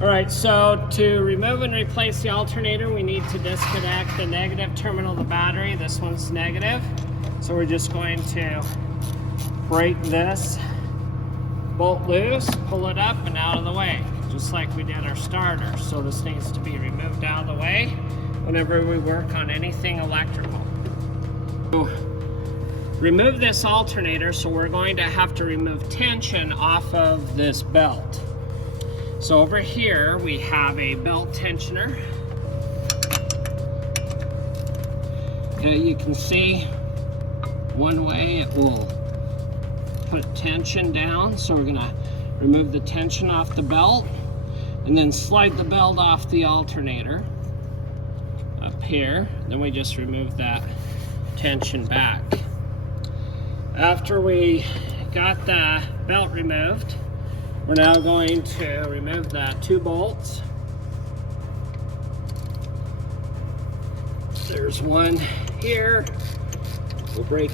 All right, so to remove and replace the alternator, we need to disconnect the negative terminal of the battery. This one's negative. So we're just going to break this bolt loose, pull it up and out of the way, just like we did our starter. So this needs to be removed out of the way whenever we work on anything electrical. So remove this alternator, so we're going to have to remove tension off of this belt. So over here we have a belt tensioner. Okay, you can see one way it will put tension down. So we're gonna remove the tension off the belt and then slide the belt off the alternator up here. Then we just remove that tension back. After we got the belt removed, we're now going to remove the 2 bolts. There's one here, will break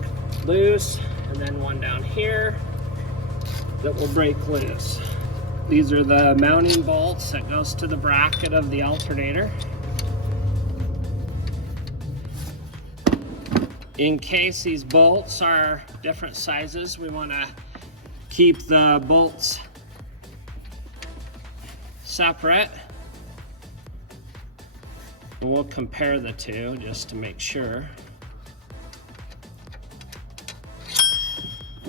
loose, and then one down here that will break loose. These are the mounting bolts that goes to the bracket of the alternator. In case these bolts are different sizes, we want to keep the bolts separate. And we'll compare the two just to make sure.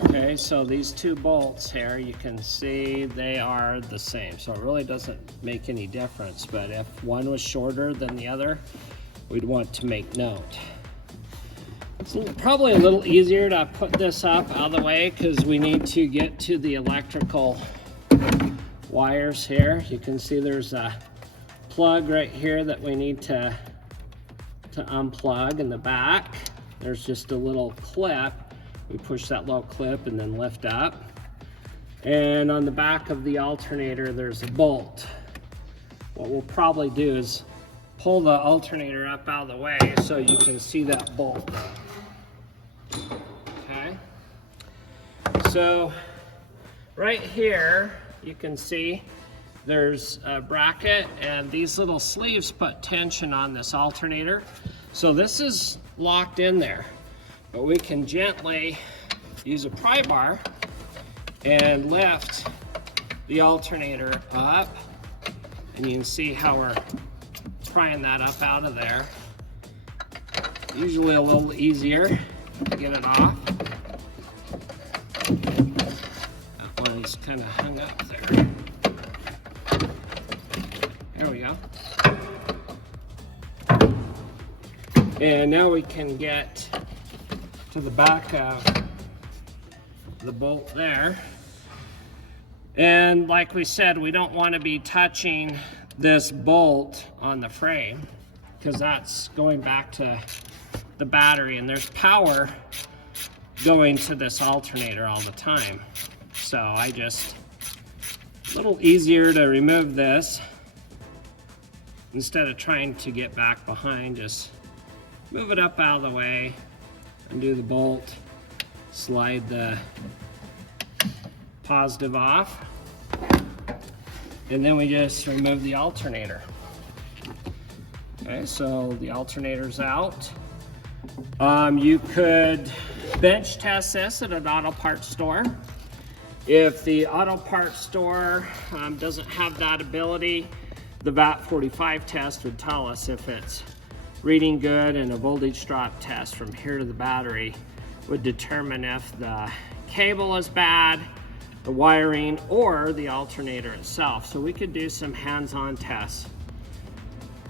Okay, so these 2 bolts here, you can see they are the same. So it really doesn't make any difference, but if one was shorter than the other, we'd want to make note. It's probably a little easier to put this up out of the way because we need to get to the electrical wires here. You can see there's a plug right here that we need to unplug in the back. There's just a little clip. We push that little clip and then lift up. And on the back of the alternator, there's a bolt. What we'll probably do is pull the alternator up out of the way so you can see that bolt. Okay. So right here, you can see there's a bracket, and these little sleeves put tension on this alternator. So this is locked in there, but we can gently use a pry bar and lift the alternator up, and you can see how we're prying that up out of there. Usually a little easier to get it off. That one is kind of hung up there. There we go. And now we can get to the back of the bolt there. And like we said, we don't want to be touching this bolt on the frame because that's going back to the battery, and there's power going to this alternator all the time. So a little easier to remove this. Instead of trying to get back behind, just move it up out of the way, undo the bolt, slide the positive off, and then we just remove the alternator. Okay, so the alternator's out. You could bench test this at an auto parts store. If the auto parts store doesn't have that ability, the VAT45 test would tell us if it's reading good, and a voltage drop test from here to the battery would determine if the cable is bad, the wiring, or the alternator itself. So we could do some hands-on tests.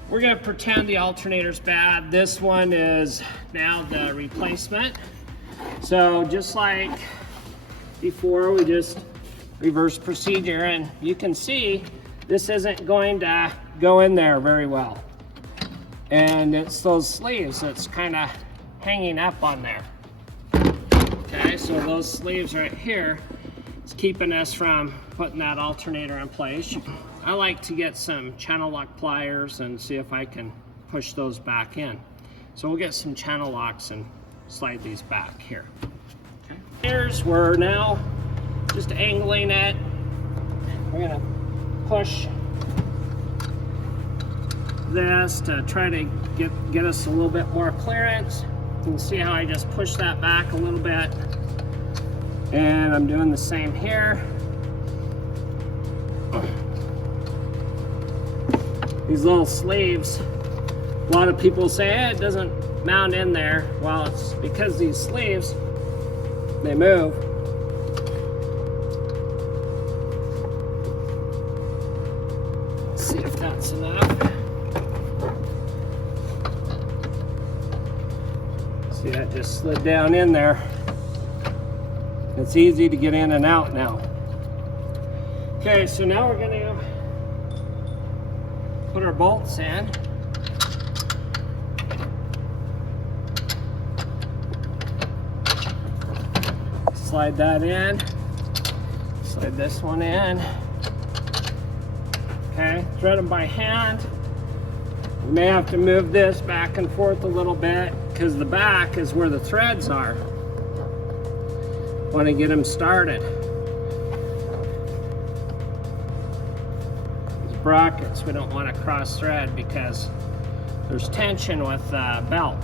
We're gonna pretend the alternator's bad. This one is now the replacement. So just like before, we just reverse procedure, and you can see this isn't going to go in there very well. And it's those sleeves that's kind of hanging up on there. Okay, so those sleeves right here is keeping us from putting that alternator in place. I like to get some channel lock pliers and see if I can push those back in. So we'll get some channel locks and slide these back here. Okay. Here's we're now just angling it. We're gonna push this to try to get us a little bit more clearance. You can see how I just push that back a little bit. And I'm doing the same here. These little sleeves, a lot of people say, hey, it doesn't mount in there. Well, it's because these sleeves, they move. Let's see if that's enough. See, that just slid down in there. It's easy to get in and out now. Okay, so now we're going to put our bolts in. Slide that in. Slide this one in. Okay, thread them by hand. You may have to move this back and forth a little bit because the back is where the threads are. Want to get them started. These brackets we don't want to cross thread because there's tension with the belt.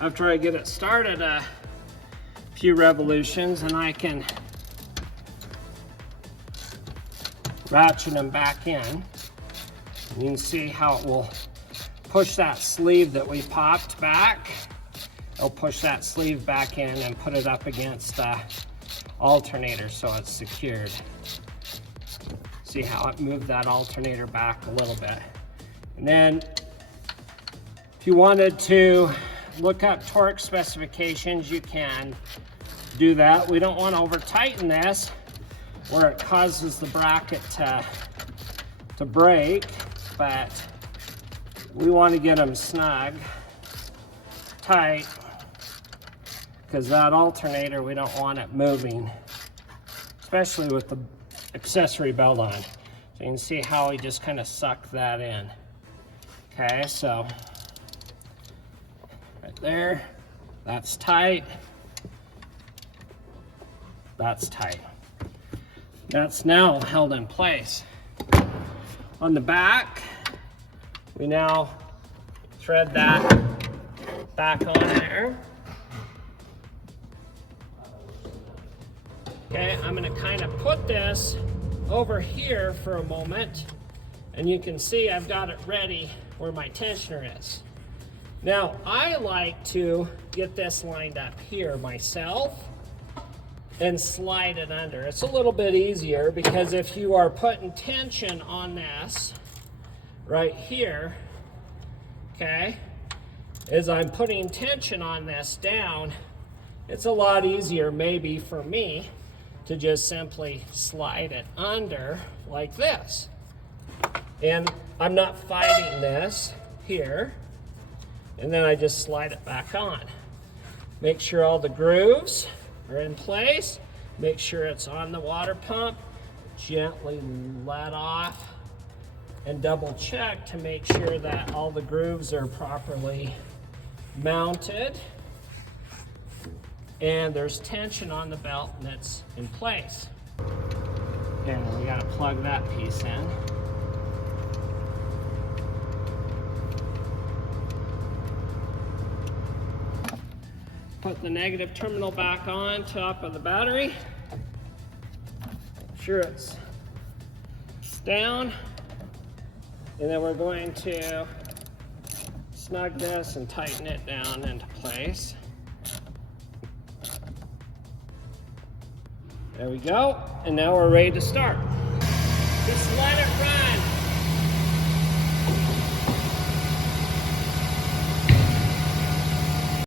After I get it started a few revolutions, and I can ratchet them back in. You can see how it will push that sleeve that we popped back. It'll push that sleeve back in and put it up against the alternator so it's secured. See how it moved that alternator back a little bit. And then if you wanted to look up torque specifications, you can do that. We don't want to over tighten this where it causes the bracket to break, but we want to get them snug, tight, because that alternator, we don't want it moving, especially with the accessory belt on. So you can see how we just kind of suck that in. Okay, so right there, that's tight, that's tight. That's now held in place. On the back, we now thread that back on there. Okay, I'm gonna kind of put this over here for a moment, and you can see I've got it ready where my tensioner is. Now, I like to get this lined up here myself and slide it under. It's a little bit easier because if you are putting tension on this right here, okay, as I'm putting tension on this down, it's a lot easier maybe for me to just simply slide it under like this. And I'm not fighting this here, and then I just slide it back on. Make sure all the grooves are in place. Make sure it's on the water pump. Gently let off and double check to make sure that all the grooves are properly mounted and there's tension on the belt and it's in place. Okay, we gotta plug that piece in. Put the negative terminal back on top of the battery. Make sure it's down. And then we're going to snug this and tighten it down into place. There we go. And now we're ready to start. Just let it run.